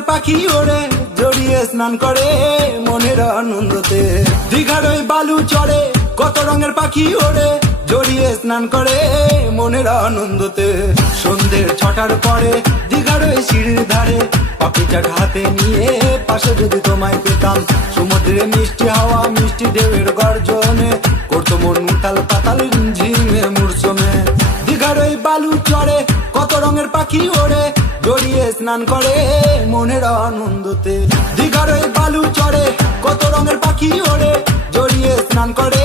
রঙের পাখি ওড়ে জড়িয়ে স্নান করে মনের আনন্দতে। দীঘার ওই বালু চড়ে কত রঙের পাখি ওড়ে জড়িয়ে স্নান করে মনের আনন্দতে। সন্ধ্যের 6টার পরে দীঘার ওই সিঁড়ির ধারে পাপড়ি চাট হাতে নিয়ে পাশে যদি তোমায় পেতাম, সমুদ্রে মিষ্টি হাওয়া মিষ্টি ঢেউয়ের গর্জনে করতো মন উতাল পাতাল ঝিমের মূর্ছনে। দীঘার ওই বালু চড়ে কত রঙের পাখি ওড়ে জড়িয়ে স্নান করে মনের আনন্দতে। দীঘার ওই বালু চড়ে কত রঙের পাখি ওড়ে জড়িয়ে স্নান করে